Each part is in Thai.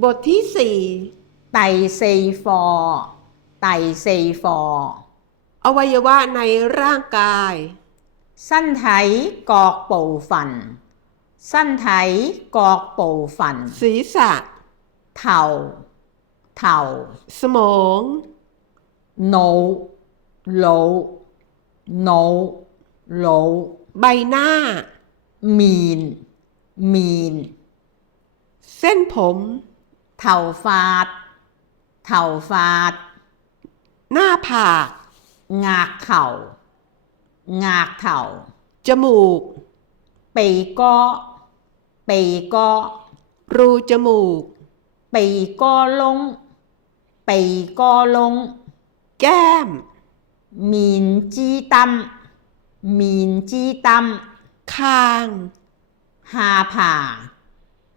บทที่สี่第四課第四課อวัยวะในร่างกาย身體各部分身體各部分ศีรษะ頭頭สมอง腦腦腦腦ใบหน้า面面เส้นผม頭髮頭髮หน้าผาก額頭額頭จมูก鼻哥鼻哥รูจมูก鼻哥窿鼻哥窿แก้ม面之燈面之燈คาง下巴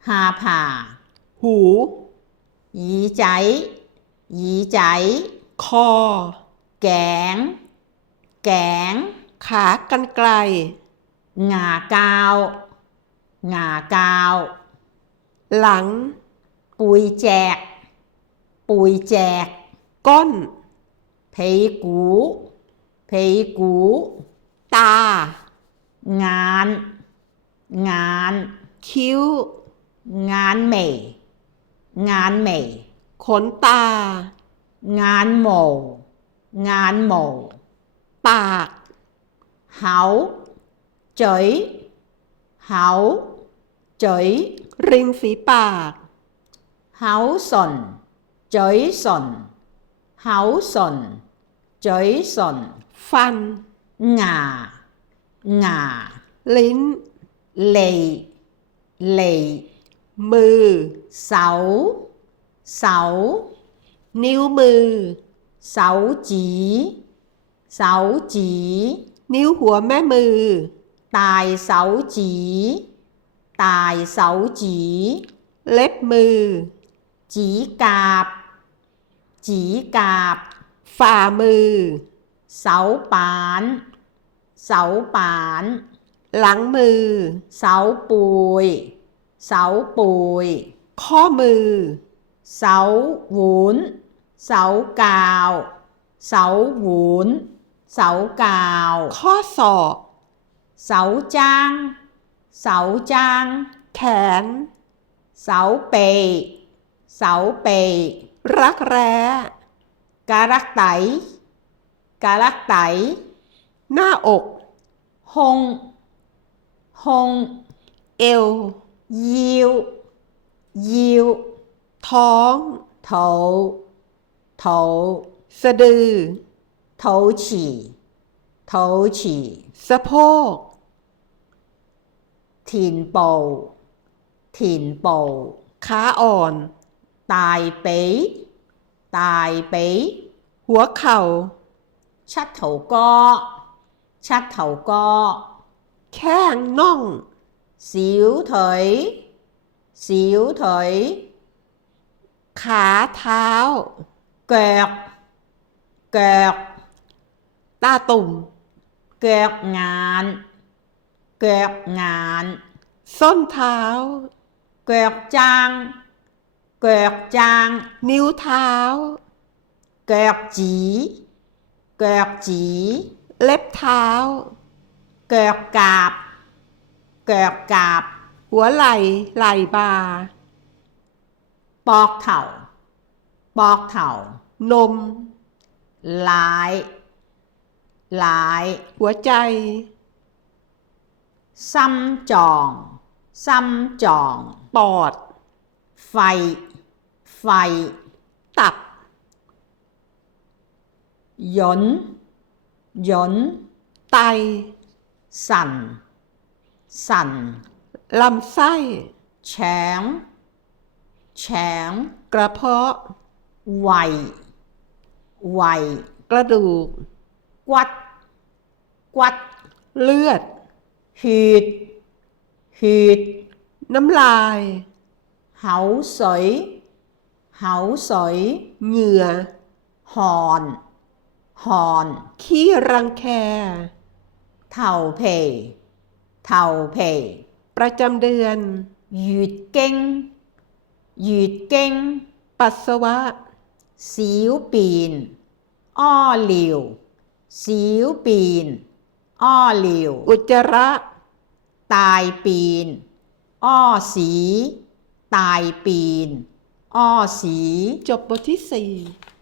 下巴หู耳仔耳仔คอ頸頸ขากรรไกร牙膠牙膠หลัง背脊背脊ก้น屁股屁股ตา眼眼คิ้ว眼眉眼眉ขนตา眼毛眼毛ปาก口嘴口嘴ริมฝีปาก口唇嘴唇口唇嘴唇ฟัน牙牙ลิ้น脷脷มือ手手นิ้วมือ手指手指นิ้วหัวแม่มือ大手指大手指เล็บมือ指甲指甲ฝ่ามือ手板手板หลังมือ手背手背ข้อมือ手腕手教手腕手教ข้อศอก手踭手踭แขน手臂手臂รักแร้การักไตการักไตหน้าอกหงหงเอวยิวยิวท้อง 頭頭สะดือ頭臍頭臍สะโพก田部田部ขาอ่อน大髀大髀หัวเข่า膝頭哥膝頭哥แข้งน่อง小腿小腿ขาเท้า腳腳ตาตุ่ม腳眼腳眼ส้นเท้า腳踭腳踭นิ้วเท้า腳趾腳趾เล็บเท้า腳甲腳甲หัวไหล่ไหล่บ่า膊頭膊頭นม奶奶หัวใจ心臟心臟ปอด肺肺ตับ潤潤ไต腎腎ลำไส้腸腸กระเพาะ胃胃กระดูก骨骨เลือด血血น้ำลาย口水口水เหงื่อ寒寒ขี้รังแค頭皮頭皮ประจำเดือน月經หยุดเก้ง ปัสสาวะ สิวปีน อ้อเหลียว สิวปีน อ้อเหลียว อุจจาระ ตายปีน อ้อสี ตายปีน อ้อสี จบบทที่ 4